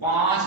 5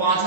5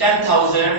10,000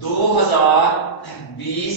2020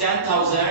10,000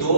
2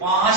5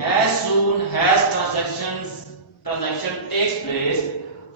has soon has transaction takes place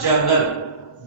journal۔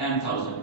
10,000،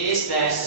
A/C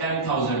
10,000،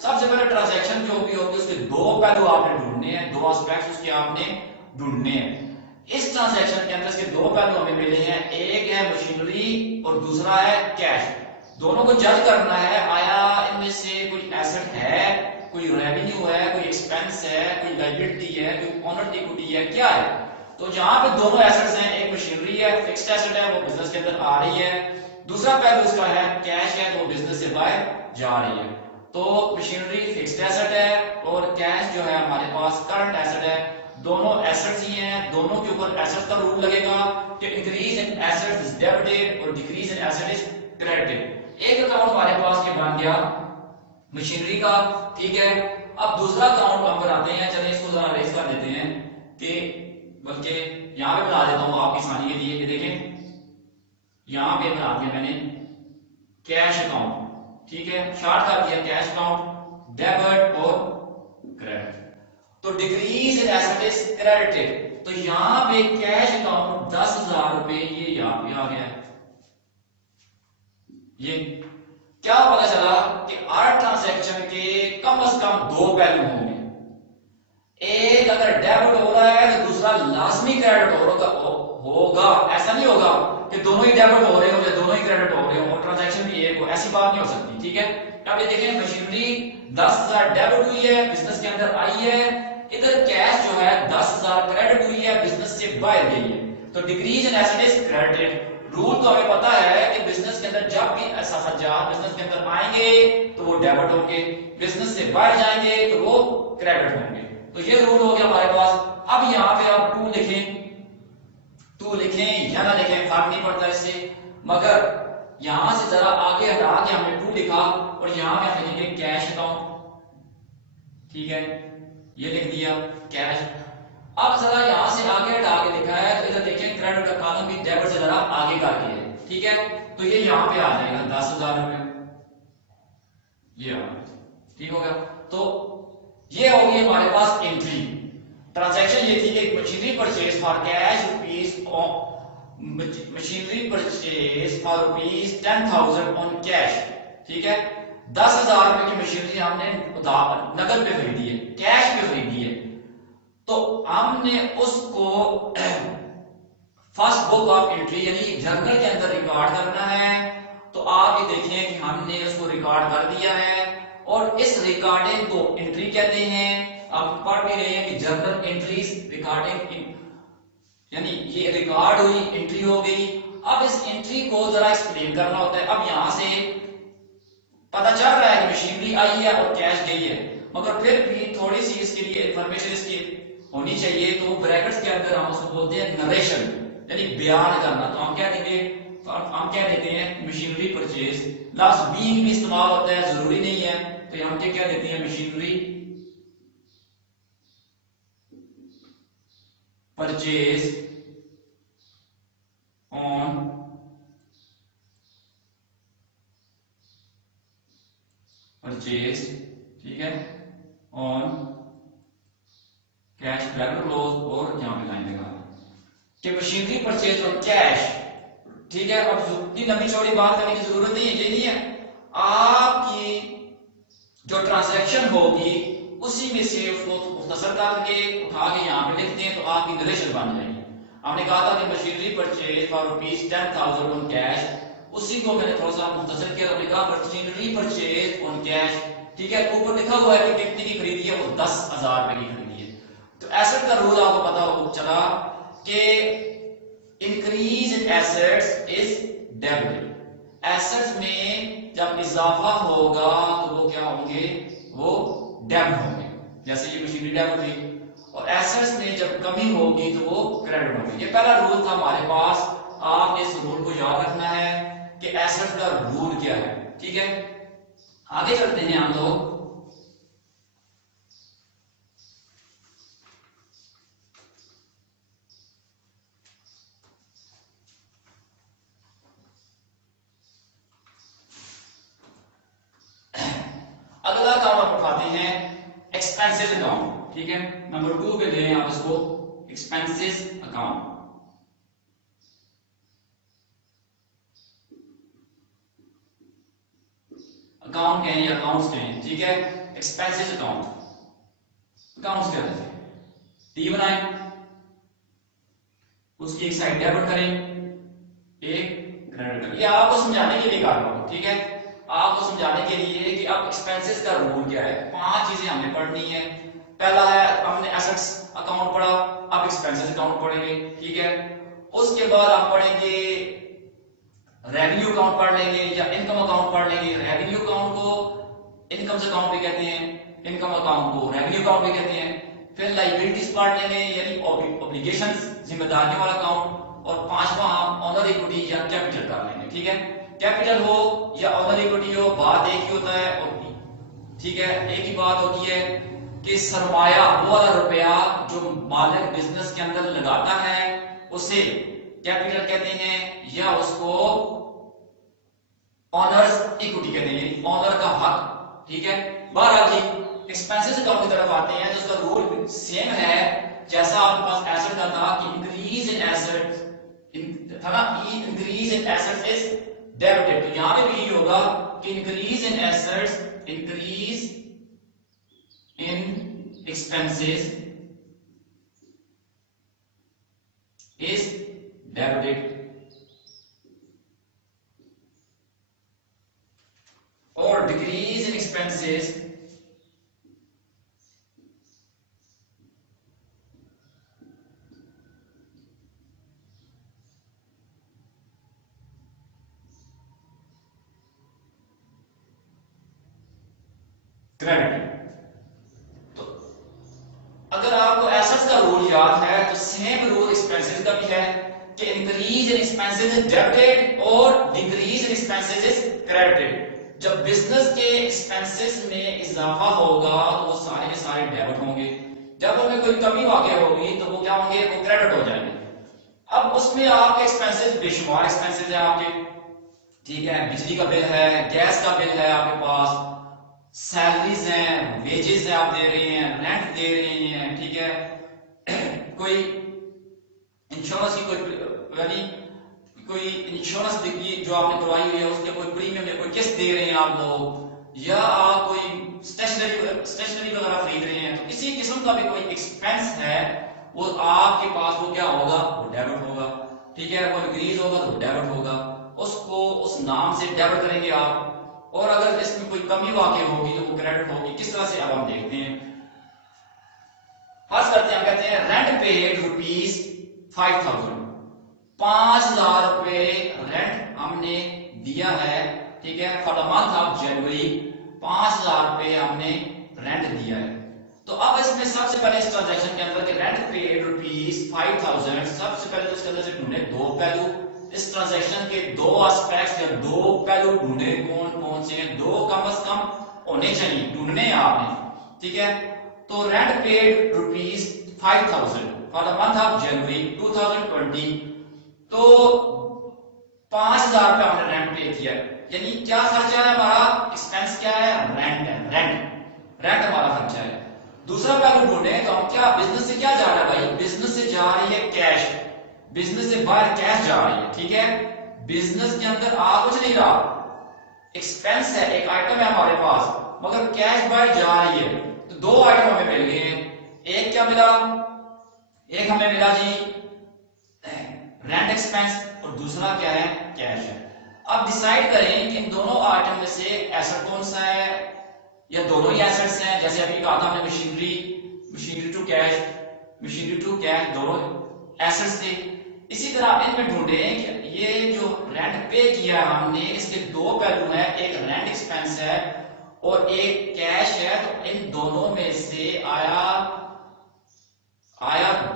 सबसे पहले transaction जो भी होगी उसके दो पहलू आपने ढूंढने हैं, दो एस्पेक्ट्स उसके आपने ढूंढने हैं। इस ट्रांजैक्शन के अंदर इसके दो पहलू हमें मिले हैं, एक है मशीनरी और दूसरा है कैश। दोनों को जज करना है, आया इनमें से कोई एसेट है, कोई रेवेन्यू है, कोई एक्सपेंस है, कोई लायबिलिटी है, कोई ओनर इक्विटी है, क्या है। तो जहां पे दोनों एसेट्स हैं, एक मशीनरी है, फिक्स्ड एसेट है, वो बिजनेस के अंदर आ रही है, दूसरा पहलू उसका है कैश है, तो वो बिजनेस से बाहर जा रही है। तो मशीनरी फिक्स्ड एसेट है और कैश जो है हमारे पास करंट एसेट है, दोनों एसेट्स ही हैं, दोनों के ऊपर एसेट्स का रूल लगेगा कि increase in assets is debited और decrease in asset is credited. एक अकाउंट हमारे पास ये बन गया मशीनरी का, ठीक है। अब दूसरा अकाउंट हम बनाते हैं, चलिए इसको जरा रेज कर देते हैं कि बल्कि यहां पे बना देता हूं आपकी आसानी के लिए, कि देखें यहां पे बना दिया मैंने कैश अकाउंट, ठीक है, शॉर्ट कर दिया कैश अकाउंट, डेबिट और क्रेडिट। तो decrease in asset is credited, तो यहां पे कैश अकाउंट 10,000 रुपए ये यहां पे आ गया। ये क्या पता चला कि हर ट्रांजैक्शन के कम से कम दो पहलू होंगे, एक अगर डेबिट हो रहा है तो दूसरा लाजमी क्रेडिट होगा। ऐसा नहीं होगा कि दोनों ही डेबिट हो रहे हो या दोनों ही क्रेडिट हो रहे हो और ट्रांजैक्शन भी एक हो, ऐसी बात नहीं हो सकती, ठीक है। अब ये देखें मशीनरी 10,000 डेबिट हुई है, बिजनेस के अंदर आई है, इधर कैश जो है 10,000 क्रेडिट हुई है, बिजनेस से बाहर गई है, तो decrease in asset is credited. Rule तो हमें पता है कि बिजनेस के अंदर जब भी ऐसा बिजनेस के अंदर आएंगे तो वो डेबिट होंगे, बिजनेस से बाहर जाएंगे तो वो क्रेडिट होंगे। तो ये रूल हो गया हमारे पास। अब यहाँ पे आप टू लिखें या ना लिखें फर्क नहीं पड़ता इससे, मगर यहां से जरा आगे हटा के हमने टू लिखा और यहाँ पे हम लिखेंगे कैश अकाउंट, ठीक है, ये लिख दिया कैश। अब जरा यहां से आगे हटा के लिखा है तो इधर देखें क्रेडिट का कॉलम भी डेबिट से जरा आगे करके है, ठीक है, तो ये यहाँ पे आ जाएगा 10,000 रुपए, ये ठीक हो गया। तो ये होगी हमारे पास एंट्री। ट्रांजैक्शन ये थी कि machinery purchase for cash rupees, machinery purchase for rupees 10,000 on cash, ठीक है। 10,000 रुपए की मशीनरी हमने नकद पे खरीदी है, कैश पे खरीदी है, तो हमने उसको फर्स्ट बुक ऑफ एंट्री यानी जर्नल के अंदर रिकॉर्ड करना है। तो आप ये देखें कि हमने उसको रिकॉर्ड कर दिया है और इस रिकॉर्डिंग को एंट्री कहते हैं। आप पढ़ भी रहे हैं कि जर्नल एंट्रीज रिकॉर्डिंग, यानी ये रिकॉर्ड हुई, एंट्री हो गई। अब इस एंट्री को जरा एक्सप्लेन करना होता है। अब यहां से पता चल रहा है कि मशीनरी आई है और कैश गई है, मगर फिर भी थोड़ी सी इसके लिए इंफॉर्मेशन इसकी होनी चाहिए, तो ब्रैकेट्स के अंदर हम उसको बोलते हैं नरेशन, यानी बयान करना। तो हम क्या देंगे, हम क्या देते हैं मशीनरी परचेज, लफ्ज बीइंग भी इस्तेमाल होता है, जरूरी नहीं है, तो हम क्या देते हैं मशीनरी परचेज ऑन परचेज, ठीक है, ऑन कैश ब्रैकेट क्लोज और यहां पे लाइन लगा कि मशीनरी परचेज ऑन कैश, ठीक है। अब इतनी लंबी चौड़ी बात करने की जरूरत नहीं है, ये नहीं है, आपकी जो ट्रांजैक्शन होगी उसी में से उसको मुख्तसर करके उठा के यहाँ पे लिखते हैं तो आपकी नरेशन बन जाएगी। हमने कहा था कि machinery purchase for rupees 10,000 on cash, उसी को मैंने थोड़ा सा मुख्तसर किया, हमने कहा मशीनरी परचेज ऑन कैश, ठीक है। ऊपर लिखा हुआ है कि कितने की खरीदी है, वो 10,000 रुपए की खरीदी है। तो एसेट का रूल आपको पता हो चला कि increase in assets is debit. Assets में जब इजाफा होगा तो वो क्या होंगे, वो डेबिट होंगे, जैसे ये मशीनरी डेबिट हुई, और एसेट्स में जब कमी होगी तो वो क्रेडिट होंगे। ये पहला रूल था हमारे पास, आपने इस रूल को याद रखना है कि एसेट्स का रूल क्या है, ठीक है। आगे चलते हैं हम लोग। अगला अकाउंट हम उठाते हैं एक्सपेंसेस अकाउंट, ठीक है। नंबर 2 पे लें आप इसको, एक्सपेंसेस अकाउंट। अकाउंट कहें या अकाउंट्स कहें, ठीक है, एक्सपेंसेस अकाउंट, अकाउंट्स क्या रहते हैं, टी बनाएं, उसकी एक साइड डेबिट करें, एक क्रेडिट करें। ये आपको समझाने के लिए कर रहा हूं, ठीक है, आपको समझाने के लिए कि अब एक्सपेंसेस का रूल क्या है। 5 चीजें हमने पढ़नी है। पहला है हमने एसेट्स अकाउंट पढ़ा, अब एक्सपेंसेस अकाउंट पढ़ेंगे, ठीक है। उसके बाद आप पढ़ेंगे रेवेन्यू अकाउंट पढ़ लेंगे या इनकम अकाउंट पढ़ लेंगे। रेवेन्यू अकाउंट को इनकम अकाउंट भी कहते हैं, इनकम अकाउंट को रेवेन्यू अकाउंट भी कहते हैं। फिर लायबिलिटीज पढ़ लेंगे यानी ऑब्लिगेशंस, जिम्मेदारियों वाला अकाउंट। और 5वां हम ऑनर इक्विटी या कैपिटल कर लेंगे, ठीक है। कैपिटल हो या ऑनर इक्विटी हो, बात एक ही होता है, ठीक है, एक ही बात होती है कि सरमाया वो वाला रुपया जो मालिक बिजनेस के अंदर लगाता है उसे कैपिटल कहते हैं या उसको ऑनर्स इक्विटी कहते हैं, ऑनर का हक, ठीक है। बहरहाल जी एक्सपेंसेस अकाउंट की तरफ आते हैं तो उसका रूल सेम है जैसा आपके पास एसेट का था कि इंक्रीज इन एसेट था ना, increase in assets is debited. तो यहां पे भी यही होगा कि increase in assets, increase in expenses is debited or decrease in expenses credited। तो अगर आपको एसेट्स का रूल याद है तो सेम रूल एक्सपेंसेस का भी है कि increase in expenses is debited और decrease in expenses is credited. जब बिजनेस के एक्सपेंसेस में इजाफा होगा तो वो सारे के सारे डेबिट होंगे, जब उनमें कोई कमी वाक़ई होगी तो वो क्या होंगे, वो क्रेडिट हो जाएंगे। अब उसमें आपके एक्सपेंसेस बेशुमार एक्सपेंसेस है आपके, ठीक है, बिजली का बिल है, गैस का बिल है आपके पास, सैलरीज हैं, वेजेस है आप दे रहे हैं, रेंट दे रहे हैं, ठीक है, कोई इंश्योरेंस की कोई यानी कोई इंश्योरेंस की जो आपने करवाई हुई है उसके कोई प्रीमियम या कोई किस्त दे रहे हैं आप लोग, या आप कोई स्टेशनरी वगैरह खरीद रहे हैं, तो किसी किस्म का भी कोई एक्सपेंस है वो आपके पास वो क्या होगा, वो डेबिट होगा, ठीक है। वो इंक्रीज होगा तो डेबिट होगा, उसको उस नाम से डेबिट करेंगे आप। और अगर इसमें कोई कमी वाक़ई होगी तो वो क्रेडिट होगी। किस तरह से अब हम देखते हैं, फर्स्ट करते हैं, हम कहते हैं रेंट पेड रुपीज 5000, 5000 रुपए रेंट हमने दिया है, ठीक है, for the month of January 5000 रुपए हमने रेंट दिया है। तो अब इसमें सबसे पहले इस ट्रांजैक्शन के अंदर कि रेंट पेड रुपीज 5000, सबसे पहले तो इसके अंदर से ढूंढे दो पहलू, इस ट्रांजैक्शन के दो एस्पेक्ट्स या दो पहलू ढूंढे, कौन कौन से हैं, दो कम से कम होने चाहिए, ढूंढने हैं आपने, ठीक है। तो rent paid rupees 5000 for the month of January 2020, तो 5000 रुपया हमने रेंट पे किया, यानी क्या खर्चा है हमारा, एक्सपेंस क्या है, रेंट है, रेंट हमारा खर्चा है। दूसरा पहलू ढूंढे तो हम क्या, बिजनेस से क्या जा रहा है भाई, बिजनेस से जा रही है कैश, बिजनेस से बाहर कैश जा रही है, ठीक है, बिजनेस के अंदर आ कुछ नहीं रहा, एक्सपेंस है, एक आइटम है हमारे पास, मगर कैश बाहर जा रही है। तो दो आइटम हमें मिल गए हैं, एक क्या मिला, एक हमें मिला जी रेंट एक्सपेंस और दूसरा क्या है, कैश है। अब डिसाइड करें कि इन दोनों आइटम में से एसेट कौन सा है, या दोनों ही एसेट्स हैं, जैसे अभी कहा था हमने मशीनरी टू कैश दोनों एसेट्स थे। इसी तरह इनमें ढूंढे कि ये जो रेंट पे किया हमने इसके दो पहलू हैं, एक रेंट एक्सपेंस है और एक कैश है, तो इन दोनों में से आया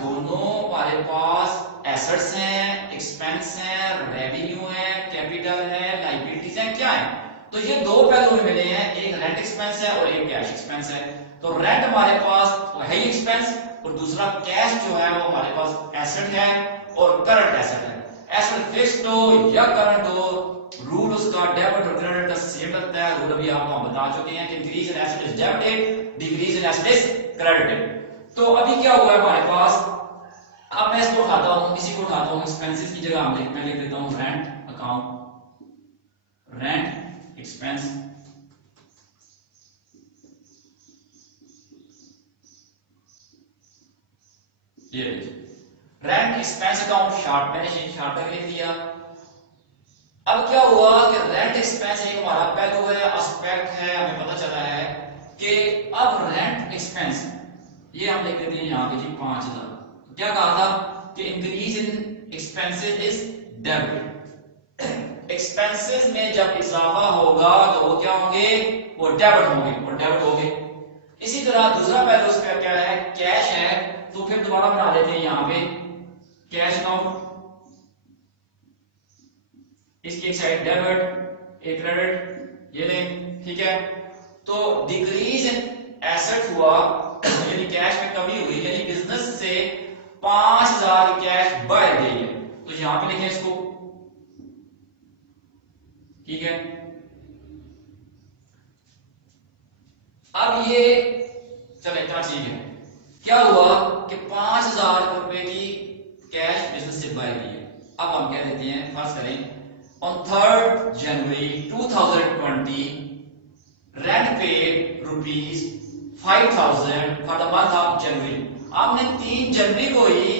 दोनों हमारे पास एसेट्स हैं, एक्सपेंस हैं, रेवेन्यू है, कैपिटल है, लायबिलिटीज है, क्या है। तो ये दो पहलू में मिले हैं, एक रेंट एक्सपेंस है और एक कैश एक्सपेंस है। तो रेंट हमारे पास है ही एक्सपेंस और दूसरा कैश जो है वो हमारे पास एसेट है और करंट एसेट है। एसेट फिक्स्ड हो या करंट हो, रूल उसका डेबिट और क्रेडिट का सेम लगता है। रूल अभी आपको हम बता चुके हैं कि increase in asset is debited, decrease in asset is credited. तो अभी क्या हुआ है हमारे पास, अब मैं इसको उठाता हूं, इसी को उठाता हूं, एक्सपेंसेस की जगह मैं लिख देता हूं रेंट अकाउंट, रेंट एक्सपेंस ये रेंट एक्सपेंस अकाउंट शॉर्ट मैंने शॉर्ट में लिख दिया। अब क्या हुआ कि रेंट एक्सपेंस एक हमारा पहलू है, एस्पेक्ट है, हमें पता चला है कि अब रेंट एक्सपेंस ये हम लिख देते हैं यहाँ पे जी 5000। क्या कहा था कि increase in expenses is debit. Expenses में जब इजाफा होगा तो वो क्या होंगे, वो डेबिट होंगे, वो डेबिट होंगे। इसी तरह दूसरा पहलू उसका क्या है, कैश है, तो फिर दोबारा बना देते हैं यहाँ पे कैश अकाउंट, इसकी एक साइड डेबिट एक क्रेडिट, ये लें, ठीक है। तो डिक्रीज इन एसेट हुआ यानी कैश में कमी हुई, यानी बिजनेस से 5000 कैश बढ़ गई है, तो यहां पे लिखें इसको, ठीक है। अब ये चले इतना ठीक है। क्या हुआ कि 5000 रुपए की कैश बिजनेस से बढ़ गई है। अब हम क्या देते हैं, फर्स्ट करें on 3rd January 2020 rent paid rupees 5000 for the month of January। आपने 3 जनवरी को ही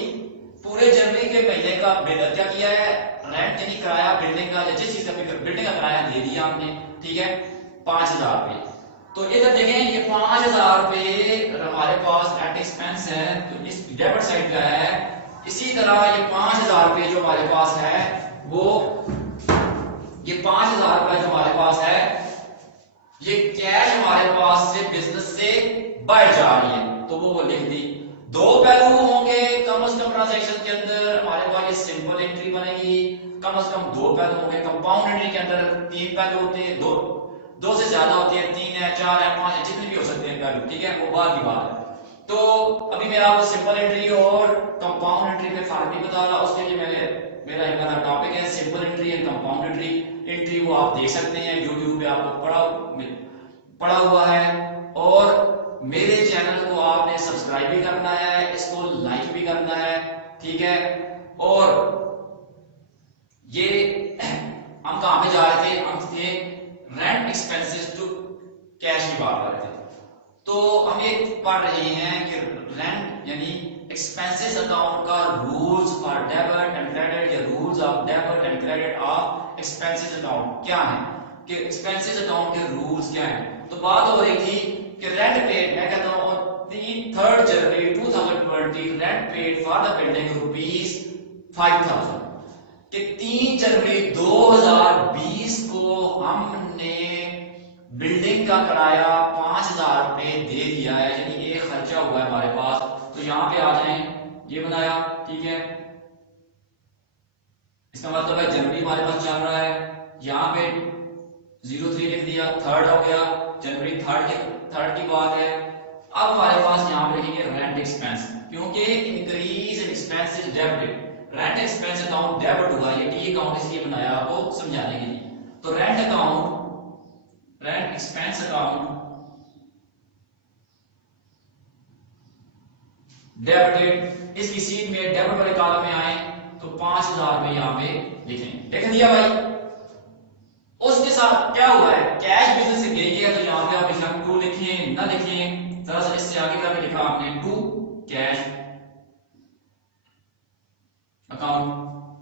पूरे जनवरी के महीने का बिल क्या किया है, रेंट यानी किराया बिल्डिंग का, जिस चीज का बिल्डिंग का किराया दे दिया आपने, ठीक है, 5000 रुपए। तो इधर देखें ये 5000 रुपए हमारे पास रेंट एक्सपेंस है, तो इस डेबिट साइड का है। इसी तरह ये 5000 रुपए जो हमारे पास है, वो ये 5000 रुपए जो हमारे पास है, ये कैश हमारे पास से बिजनेस से बढ़ जा रही है, तो वो लिख दी। दो पहलू होंगे कम से कम ट्रांजैक्शन के अंदर, हमारे पास ये सिंपल एंट्री बनेगी। कम से कम दो पहलू होंगे, कंपाउंड एंट्री के अंदर 3 पहलू होते हैं, दो से ज्यादा होते हैं, 3 है, 4 है, 5 है, जितने भी हो सकते हैं पहलू, ठीक है, वो बात की बात है। तो अभी मेरा आपको सिंपल एंट्री और कंपाउंड एंट्री में फर्क नहीं बता रहा, उसके लिए मेरा टॉपिक है simple entry and compound entry. Entry वो आप देख सकते हैं यूट्यूब पे, आपको पड़ा हुआ है। और मेरे चैनल को आपने सब्सक्राइब भी करना है, इसको लाइक भी करना है, ठीक है। और ये हम कहां पे जा रहे थे, हम थे रेंट एक्सपेंसेस टू कैश की बात कर रहे थे। तो हम ये पढ़ रहे हैं कि रेंट यानी एक्सपेंसेस अकाउंट का rules for debit and credit, या rules of debit and credit of expenses account क्या है, कि एक्सपेंसेस अकाउंट के रूल्स क्या हैं। तो बात हो रही थी कि रेंट पेड, मैं कहता हूं 3rd January 2020 rent paid for the building rupees 5000, कि 3 जनवरी 2020 को हमने बिल्डिंग का किराया 5000 रुपए दे दिया है, यानी एक खर्चा हुआ है हमारे पास। तो यहां पे आ जाएं, ये बनाया, ठीक है, इसका मतलब है जनवरी हमारे पास चल रहा है, यहां पे 03 लिख दिया, 3rd हो गया, जनवरी 3rd की बात है। अब हमारे पास यहां पे लिखेंगे रेंट एक्सपेंस, क्योंकि increase in expense is debit, rent expense account debit हुआ, ये डी अकाउंट इसलिए बनाया आपको समझाने के लिए। तो rent account, rent expense account debited, इसकी सीट में डेबिट वाले कॉलम में आए तो 5000 रुपए यहां पे लिखें, लिख दिया भाई। उसके साथ क्या हुआ है, कैश बिजनेस से गई है, तो यहां पे आप बेशक 2 लिखें ना लिखें, जरा सा इससे आगे का भी लिखा आपने 2 कैश अकाउंट,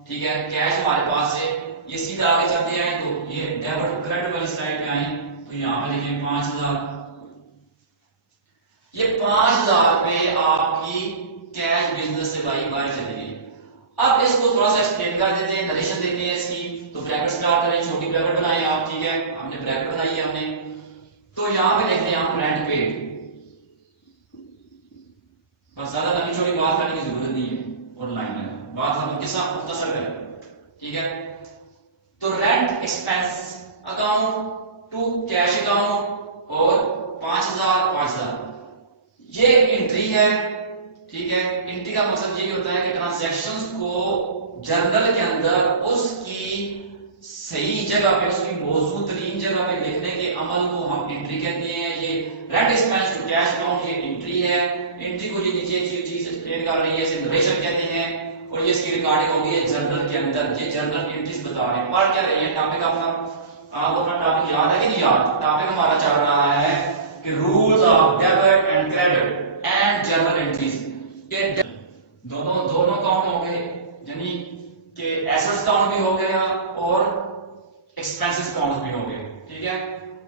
ठीक है। कैश हमारे पास से ये सीधा आगे चलते आए तो ये डेबिट क्रेडिट वाली साइड पे आए, तो यहां पे लिखें 5000। ये 5000 रुपए आपकी कैश बिजनेस से भाई बाहर चली गई। अब इसको थोड़ा सा एक्सप्लेन कर देते हैं, नरेशन देते हैं इसकी। तो ब्रैकेट स्टार्ट करें, छोटी ब्रैकेट बनाई आप, ठीक है, हमने ब्रैकेट बनाई है हमने। तो यहां पे लिखते हैं हम रेंट पेड, बस ज्यादा लंबी चौड़ी बात करने की जरूरत नहीं है, और लाइन है बात हम किस मुख्तसर करें, ठीक है। तो rent expense account to cash account और 5000 ये एंट्री है, ठीक है। एंट्री का मकसद ये होता है कि ट्रांजैक्शंस को जर्नल के अंदर उसकी सही जगह पे, उसकी मौजूद तरीन जगह पे लिखने के अमल को हम एंट्री कहते हैं। ये rent expense to cash account ये एंट्री है। एंट्री को ये नीचे चीज एक्सप्लेन कर रही है, इसे नरेशन कहते हैं, और ये इसकी रिकॉर्डिंग होगी है जर्नल के अंदर। ये जर्नल एंट्रीज बता रहे हैं। पढ़ क्या रही है टॉपिक अपना, आपको अपना टॉपिक याद है कि नहीं याद? टॉपिक हमारा चल रहा है कि rules of debit and credit and journal entries. दोनों काउंट हो गए, यानी कि एसेट्स काउंट भी हो गया और एक्सपेंसेस काउंट भी हो गए, ठीक है।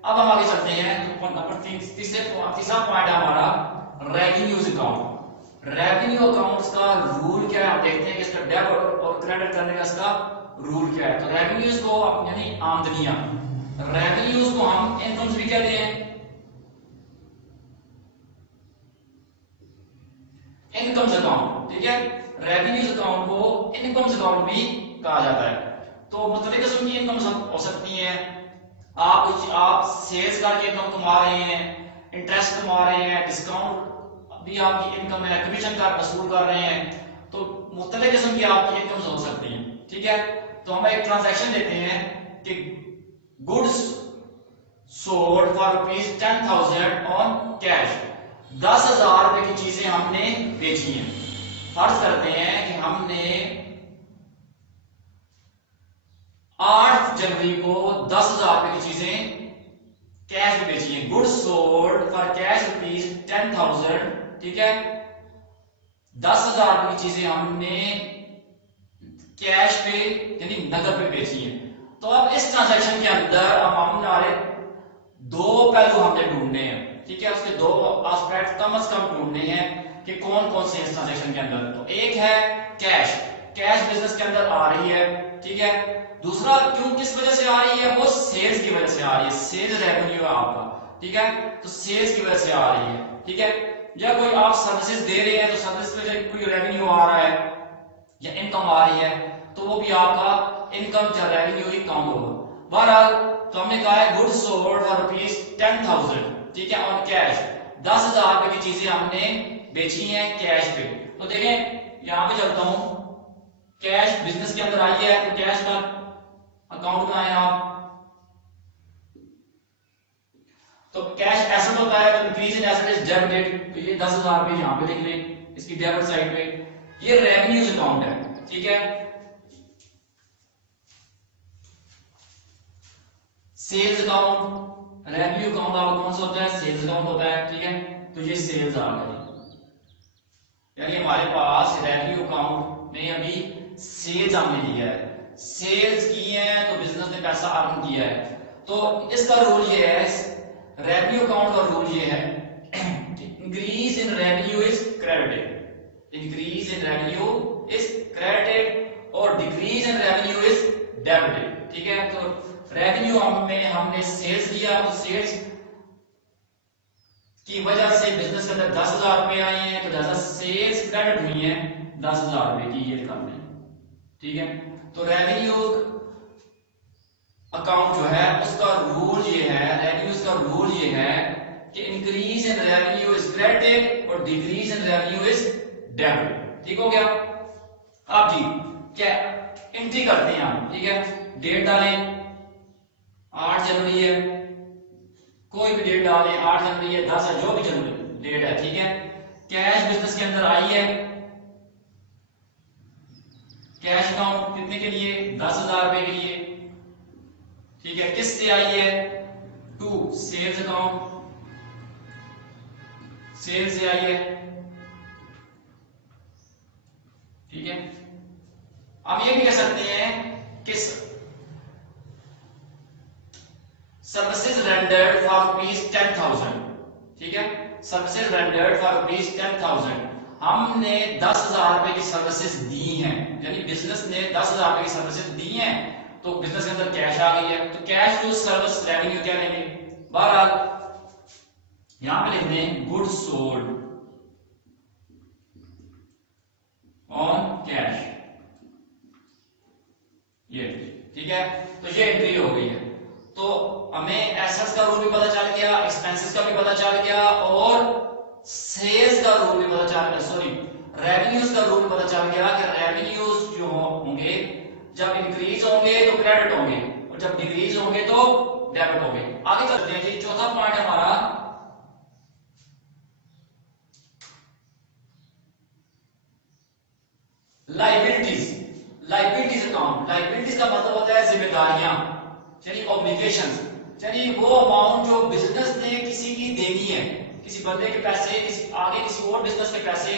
अब हम आगे चलते हैं, तो नंबर तीसरा पॉइंट है हमारा रेवेन्यूज अकाउंट। रेवेन्यू अकाउंट्स का रूल क्या है, आप देखते हैं कि इसका डेबिट और क्रेडिट करने का इसका रूल क्या है। तो रेवेन्यूज को यानी आमदनियां, रेवेन्यूज को हम इनकम्स भी कहते हैं, इनकम्स अकाउंट, ठीक है। रेवेन्यूज अकाउंट को इनकम्स अकाउंट भी कहा जाता है। तो मुख्तलिफ किस्म की इनकम्स हो सकती हैं। आप सेल्स करके इनकम कमा रहे हैं, इंटरेस्ट कमा रहे हैं, डिस्काउंट भी आपकी इनकम है, कमीशन का वसूल कर रहे हैं, तो मुख्तलिफ किस्म की आपकी इनकम्स हो सकती हैं, ठीक है। तो हम एक ट्रांजैक्शन लेते हैं कि goods sold for ₹10,000 on cash, 10,000 रुपए की चीजें हमने बेची हैं। फर्ज करते हैं कि हमने 8 जनवरी को 10,000 रुपए की चीजें कैश में बेची हैं। गुड्स सोल्ड फॉर कैश ₹10,000, ठीक है। 10,000 रुपए की चीजें हमने कैश पे यानी नगद पे बेची हैं। तो अब इस ट्रांजैक्शन के अंदर अब हमारे दो पहलू हमने ढूंढने हैं, ठीक है। उसके दो एस्पेक्ट कम से कम ढूंढने हैं कि कौन कौन से इस ट्रांजैक्शन के अंदर। तो एक है कैश, कैश बिजनेस के अंदर आ रही है, ठीक है। दूसरा क्यों किस वजह से आ रही है, वो सेल्स की वजह से आ रही है, सेल्स रेवेन्यू है आपका, ठीक है। तो सेल्स की वजह से आ रही है, ठीक है। या कोई आप सर्विसेज दे रहे हैं तो सर्विस पे कोई रेवेन्यू आ रहा है या इनकम आ रही है, तो वो भी आपका इनकम या रेवेन्यू ही काउंट होगा। बहरहाल तो हमने कहा है गुड्स सोल्ड फॉर ₹10,000, ठीक है, और कैश 10,000 रुपए की चीजें हमने बेची हैं कैश पे। तो देखें यहां पे चलता हूं, कैश बिजनेस के अंदर आई है, तो कैश का अकाउंट बनाएं आप। तो कैश एसेट होता है, तो increase in asset is debited, तो ये 10,000 रुपए यहां पे लिख लें इसकी डेबिट साइड पे। ये रेवेन्यूज अकाउंट है, ठीक है। सेल्स अकाउंट, रेवेन्यू अकाउंट आपका कौन सा होता है, सेल्स अकाउंट होता है, ठीक है। तो ये सेल्स आ गई, यानी हमारे पास रेवेन्यू अकाउंट में अभी सेल्स हमने लिया है, सेल्स की है तो बिजनेस ने पैसा अर्न किया है। तो इसका रूल ये है, रेवेन्यू अकाउंट का रूल ये है, increase in revenue is credited, increase in revenue is credited और decrease in revenue is debited, ठीक है। तो रेवेन्यू हमने सेल्स लिया, तो सेल्स की वजह से बिजनेस के अंदर 10,000 रुपए आए हैं, तो जैसा सेल्स क्रेडिट हुई है 10,000 रुपए की, ये करना है, ठीक है। तो रेवेन्यू अकाउंट जो है उसका रूल ये है, रेवेन्यूज का रूल ये है कि increase in revenue is credited और decrease in revenue is debited, ठीक हो गया। अब जी क्या एंट्री करते हैं हम, ठीक है। डेट डालें, 8 जनवरी है, कोई भी डेट डालें, 8 जनवरी है, 10 है, जो भी जनवरी डेट है, ठीक है। कैश बिजनेस के अंदर आई है, कैश अकाउंट कितने के लिए, 10,000 रुपए के लिए, ठीक है। किस से आई है, टू सेल्स अकाउंट, सेल्स से आई है, ठीक है। हम ये भी कह सकते हैं कि सर्विसेज रेंडर्ड फॉर ₹10,000, ठीक है। सर्विसेज रेंडर्ड फॉर ₹10,000, हमने 10,000 रुपए की सर्विसेज दी हैं, यानी बिजनेस ने 10,000 रुपए की सर्विसेज दी हैं, तो बिजनेस के अंदर कैश आ गई है, तो कैश टू सर्विस रेवेन्यू क्या लेंगे। बहरहाल यहां पे लिख दें गुड्स सोल्ड ऑन कैश, ये ठीक है। तो ये एंट्री हो गई है। तो हमें एसेट्स का रूल भी पता चल गया, एक्सपेंसेस का भी पता चल गया और सेल्स का रूल भी पता चल गया, सॉरी रेवेन्यूज का रूल पता चल गया कि रेवेन्यूज जो होंगे जब इंक्रीज होंगे तो क्रेडिट होंगे और जब डिक्रीज होंगे तो डेबिट होंगे। आगे चलते हैं जी, चौथा पॉइंट हमारा लायबिलिटीज, लायबिलिटीज अकाउंट। लायबिलिटीज का मतलब होता है जिम्मेदारियां, यानी ऑब्लिगेशंस, यानी वो अमाउंट जो बिजनेस ने किसी की देनी है, किसी बंदे के पैसे, किसी आगे किसी और बिजनेस के पैसे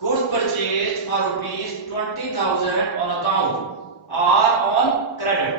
Goods purchased for ₹20,000 on account or on credit.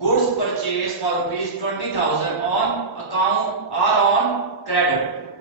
Goods purchased for ₹20,000 on account or on credit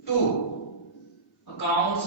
2 accounts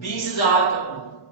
20,000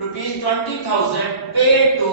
₹20,000 paid to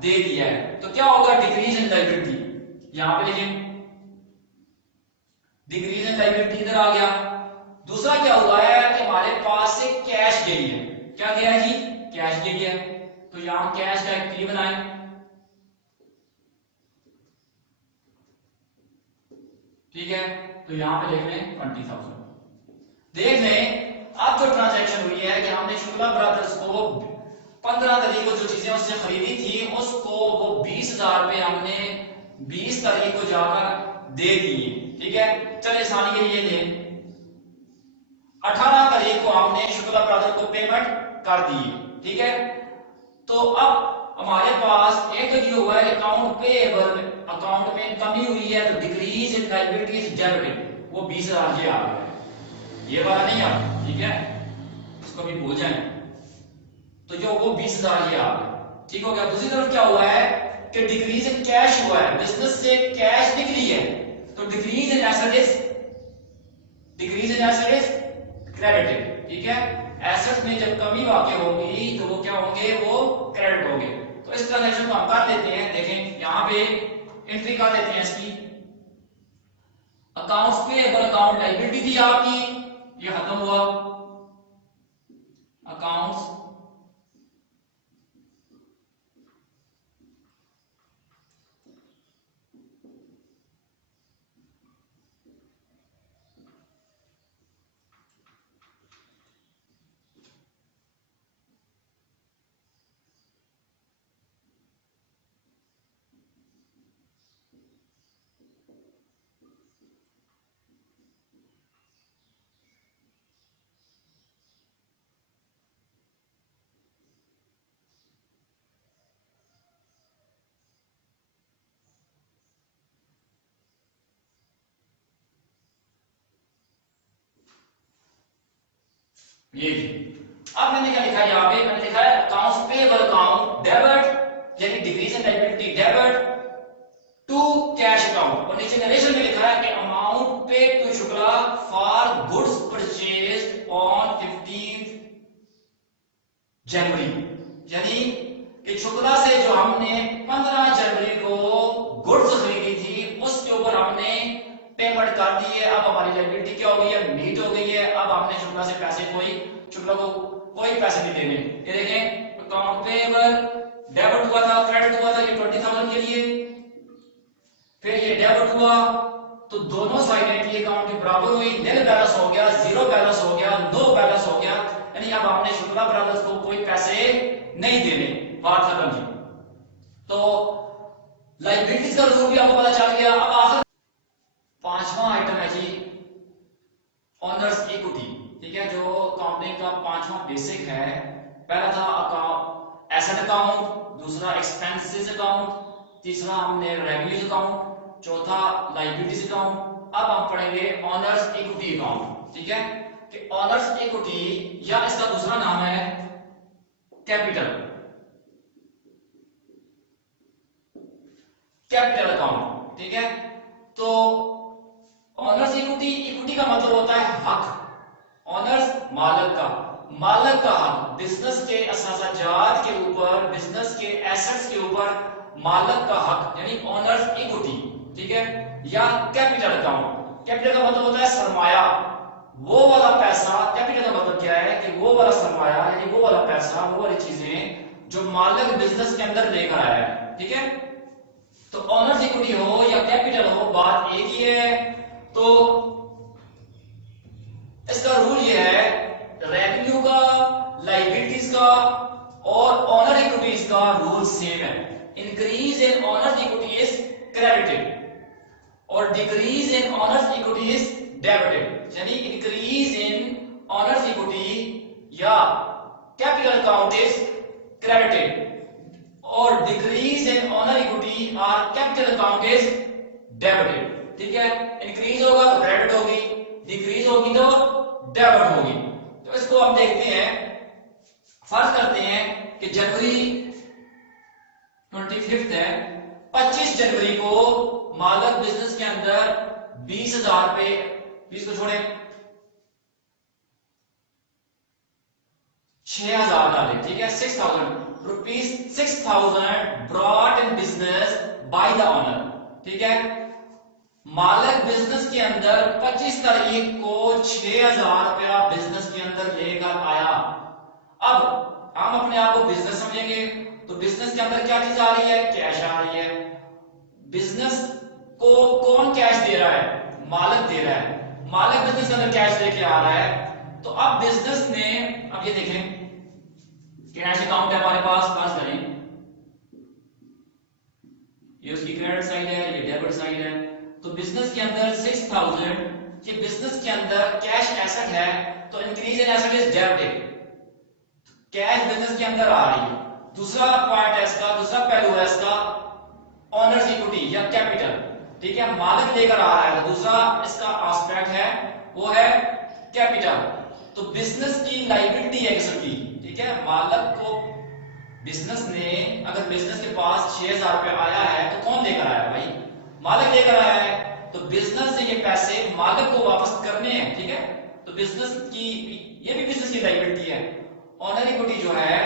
दे दिया है, तो क्या होगा, डिक्रीज इन लायबिलिटी, यहां पे लिखें डिक्रीज इन लायबिलिटी इधर आ गया। दूसरा क्या हुआ है कि हमारे पास से कैश गई है, क्या गया है जी, कैश गई है, तो यहां कैश का एक पी बनाएं, ठीक है, तो यहां पे लिख लें 20,000। देख लें अब जो ट्रांजैक्शन हुई है कि हमने शुक्ला ब्रदर्स को 15 तारीख को जो चीजें उससे खरीदी थी उसको वो 20,000 रुपए हमने 20 तारीख को जाकर दे दिए, ठीक है। चलिए आसानी के लिए लें 18 तारीख को हमने शुक्ला ब्रदर को पेमेंट कर दी, ठीक है। तो अब हमारे पास एक तो ये हुआ है अकाउंट पेएबल, अकाउंट में कमी हुई है तो डिक्रीज इन लायबिलिटीज डेबिटेड, वो 20,000 ये आ गया है, ये वाला नहीं आ, ठीक है, इसको भी भूल जाए, तो जो वो 20,000 ये आ गया, ठीक हो गया। दूसरी तरफ क्या हुआ है कि डिक्रीज इन कैश हुआ है, बिजनेस से कैश निकली है, तो decrease in asset is credited, ठीक है। एसेट्स में जब कमी वाकई होगी तो वो क्या होंगे, वो क्रेडिट होंगे। तो इस ट्रांजैक्शन को हम कर लेते हैं, देखें यहां पे एंट्री कर लेते हैं इसकी, अकाउंट्स पेएबल अकाउंट लायबिलिटी थी आपकी, ये खत्म हुआ, अकाउंट्स ये जी। अब मैंने क्या लिखा है यहाँ पे, मैंने लिखा है अकाउंट्स पेएबल अकाउंट डेबिट यानी decrease in liability debit to cash account, और नीचे नरेशन में लिखा है कि amount paid to Shukla for goods purchased on 15 January, यानी कि शुक्ला से जो हमने 15 जनवरी को गुड्स खरीदी थी उसके ऊपर हमने पेमेंट कर दी है। अब हमारी लायबिलिटी क्या हो गई है, मीट हो गई है। अब हमने शुक्ला से पैसे शुक्ला को कोई पैसे नहीं देने। ये देखें अकाउंट पेएबल डेबिट हुआ था, क्रेडिट हुआ था ये 20,000 के लिए, फिर ये डेबिट हुआ तो दोनों साइडें ये अकाउंट के बराबर हुई, नील बैलेंस हो गया, जीरो बैलेंस हो गया, नो बैलेंस हो गया, यानी अब हमने शुक्ला ब्रदर्स को कोई पैसे नहीं देने, बात खत्म जी। तो लायबिलिटीज का रूल भी आपको पता चल गया। अब आखिर पांचवा आइटम है जी ऑनर्स इक्विटी, ठीक है, जो अकाउंटिंग का पांचवा बेसिक है। पहला था अकाउंट एसेट अकाउंट, दूसरा एक्सपेंसेस अकाउंट, तीसरा हमने रेवेन्यूज अकाउंट, चौथा लायबिलिटीज अकाउंट। अब हम पढ़ेंगे ऑनर्स इक्विटी अकाउंट, ठीक है, कि ऑनर्स इक्विटी या इसका दूसरा नाम है कैपिटल अकाउंट, ठीक है। तो ऑनर्स इक्विटी, इक्विटी का मतलब होता है हक, ऑनर्स मालक का हक, बिजनेस के असाजात के ऊपर, बिजनेस के एसेट्स के ऊपर मालक का हक, यानी ऑनर्स इक्विटी, ठीक है। या कैपिटल अकाउंट, कैपिटल का मतलब होता है सरमाया, वो वाला पैसा। कैपिटल का मतलब क्या है कि वो वाला सरमाया यानी वो वाला पैसा, वो वाली चीजें जो मालिक बिजनेस के अंदर लेकर आया है, ठीक है। तो ऑनर्स इक्विटी हो या कैपिटल हो, बात एक ही है। तो इसका रूल ये है, रेवेन्यू का, लायबिलिटीज का और ऑनर इक्विटीज का रूल सेम है। Increase in owner's equity is credited और decrease in owner's equity is debited, यानी इंक्रीज इन ऑनर्स इक्विटी या कैपिटल अकाउंट इज क्रेडिटेड और डिक्रीज इन ऑनर इक्विटी और कैपिटल अकाउंट इज डेबिटेड, ठीक है। Increase होगा तो क्रेडिट होगी, डिक्रीज होगी तो डेबिट होगी। तो इसको हम देखते हैं, फर्ज करते हैं कि जनवरी 25 है, 25 जनवरी को मालक बिजनेस के अंदर 20,000 रुपए, 20 को छोड़े 6,000 डाले, ठीक है, 6,000 ₹6,000 brought in business by the owner. ठीक है, मालिक बिजनेस के अंदर 25 तारीख को 6,000 रुपया बिजनेस के अंदर लेकर आया। अब हम अपने आप को बिजनेस समझेंगे तो बिजनेस के अंदर क्या चीज आ रही है? कैश आ रही है। बिजनेस को कौन कैश दे रहा है? मालिक दे रहा है। मालिक बिजनेस के अंदर कैश लेके आ रहा है। तो अब बिजनेस ने, अब ये देखें कैश अकाउंट है हमारे पास, फर्ज करें ये उसकी क्रेडिट साइड है, ये डेबिट साइड है। तो बिजनेस के अंदर 6,000, ये बिजनेस के अंदर कैश एसेट है, तो increase in asset is debit. Cash business के अंदर आ रही है। दूसरा पॉइंट है इसका, दूसरा पहलू है इसका ओनर्स इक्विटी या कैपिटल। ठीक है, मालिक लेकर आ रहा है। दूसरा इसका एस्पेक्ट है वो है कैपिटल। तो बिजनेस की लायबिलिटी है किस्म की। ठीक है, मालिक को बिजनेस ने, अगर बिजनेस के पास 6,000 रुपए आया है तो कौन लेकर आया भाई? मालिक लेकर आया है। तो बिजनेस से ये पैसे मालिक को वापस करने हैं। ठीक है, तो बिजनेस की, ये भी बिजनेस की लायबिलिटी है। ऑनर इक्विटी जो है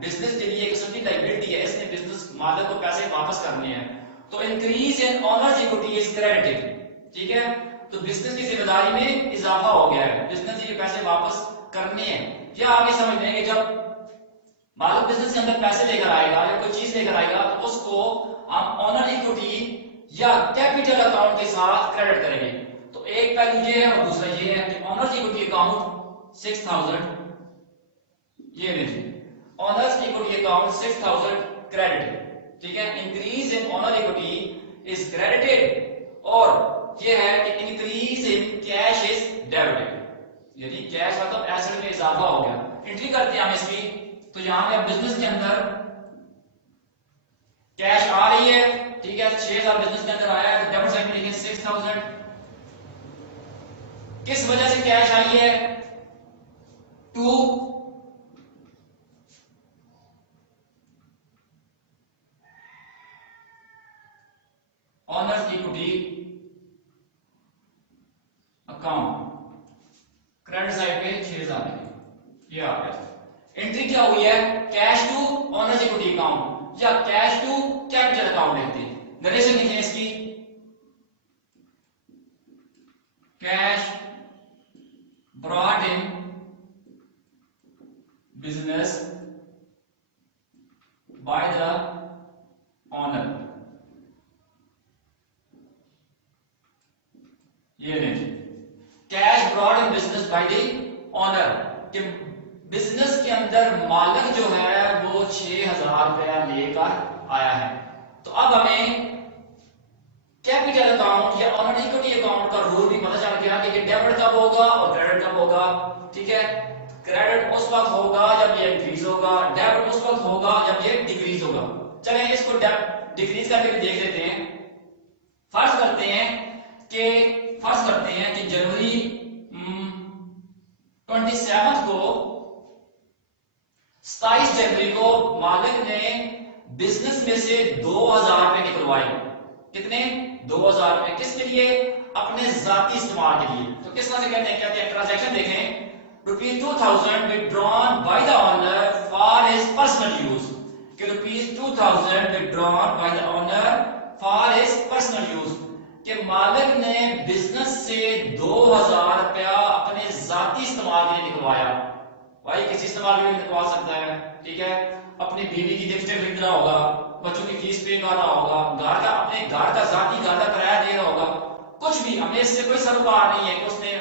बिजनेस के लिए एक किस्म की लायबिलिटी है, इसने बिजनेस मालिक को पैसे वापस करने हैं। तो increase in owner's equity is credited. ठीक है, तो बिजनेस की जिम्मेदारी में इजाफा हो गया है, बिजनेस से ये पैसे वापस करने हैं। या आगे समझ लें कि जब मालिक बिजनेस के अंदर पैसे लेकर आएगा या कोई चीज लेकर आएगा तो उसको हम ऑनर इक्विटी या कैपिटल अकाउंट के साथ क्रेडिट करेंगे। तो एक पहलू ये है और दूसरा ये है कि ऑनर्स इक्विटी अकाउंट 6,000, ये देखिए ऑनर्स इक्विटी अकाउंट 6,000 क्रेडिट। ठीक है, increase in owner equity is credited, और ये है कि increase in cash is debited, यानी कैश मतलब एसेट में इजाफा हो गया। एंट्री करते हैं हम इसकी। तो यहां पे बिजनेस के अंदर कैश आ रही है। ठीक है, 6,000 बिजनेस के अंदर आया है, तो डेबिट साइड में लिखें 6,000। किस वजह से कैश आई है? To owner's equity account, credit side पे 6,000 ये आ गया। एंट्री क्या हुई है? Cash to owner's equity account या कैश टू कैपिटल अकाउंट लिखते हैं। नरेशन लिखें इसकी, cash brought in business by the owner. ये नहीं, cash brought in business by the owner, कि बिजनेस के अंदर मालिक जो है वो 6,000 रुपया लेकर आया है। तो अब हमें कैपिटल अकाउंट या ऑनर इक्विटी अकाउंट का रूल भी पता चल गया कि डेबिट कब होगा और क्रेडिट कब होगा। ठीक है, क्रेडिट उस वक्त होगा जब ये इंक्रीज होगा, डेबिट उस वक्त होगा जब ये डिक्रीज होगा। चलें इसको डिक्रीज करके भी देख लेते हैं। फर्ज करते हैं कि जनवरी 27 को 27 जनवरी को मालिक ने बिजनेस में से 2,000 रुपए निकलवाए। कितने? 2,000 रुपए। किसके लिए? अपने जाती इस्तेमाल के लिए। तो किस तरह से कहते हैं ट्रांजैक्शन देखें, ₹2,000 withdrawn by the owner for his personal use, कि ₹2,000 withdrawn by the owner for his personal use, कि मालिक ने बिजनेस से 2,000 रुपया अपने जाती इस्तेमाल के लिए निकलवाया। भाई किसी इस्तेमाल के लिए निकलवा सकता है। ठीक है, अपनी बीवी की गिफ्ट खरीदना होगा, बच्चों की फीस पे करना होगा, अपने घर का जाती घर का किराया देना होगा, कुछ भी। हमें इससे कोई सरोकार नहीं है कि उसने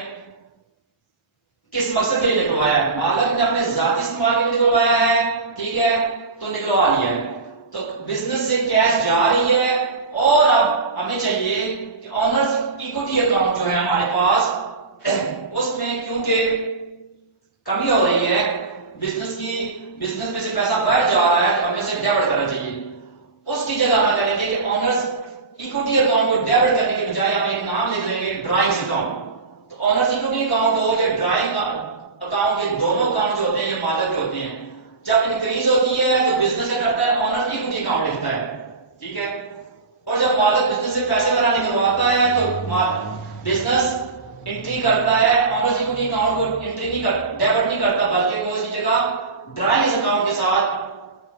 किस मकसद के लिए निकलवाया है। मालिक ने अपने जाती इस्तेमाल के लिए निकलवाया है। ठीक है, तो निकलवा लिया है। तो बिजनेस से कैश जा रही है और अब हमें चाहिए कि ऑनर्स इक्विटी अकाउंट जो है हमारे पास, उसमें क्योंकि कमी हो रही है, बिजनेस में से पैसा बढ़ जा रहा है, तो हमें से डेबिट करना चाहिए। उसकी जगह हम करेंगे कि ऑनर्स इक्विटी अकाउंट को डेबिट करने के बजाय हम एक नाम लिख लेंगे ड्राइंग्स अकाउंट। तो ऑनर्स इक्विटी अकाउंट हो या ड्राइंग अकाउंट, ये दोनों अकाउंट जो होते हैं ये मालिक के होते हैं। जब इंक्रीज होती है तो बिजनेस क्या करता है? ऑनर्स इक्विटी अकाउंट लिखता है। ठीक है, और जब मालिक बिजनेस से पैसे वगैरह निकलवाता है तो बिजनेस एंट्री करता है, ऑनर्स इक्विटी अकाउंट को एंट्री नहीं कर, डेबिट नहीं करता, बल्कि वो उसकी जगह ड्राइंग्स अकाउंट के साथ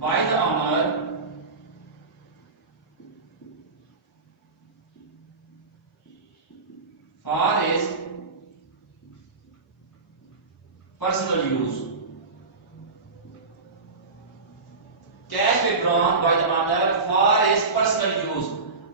by the owner for his personal use. Cash withdrawn by the owner for his personal use.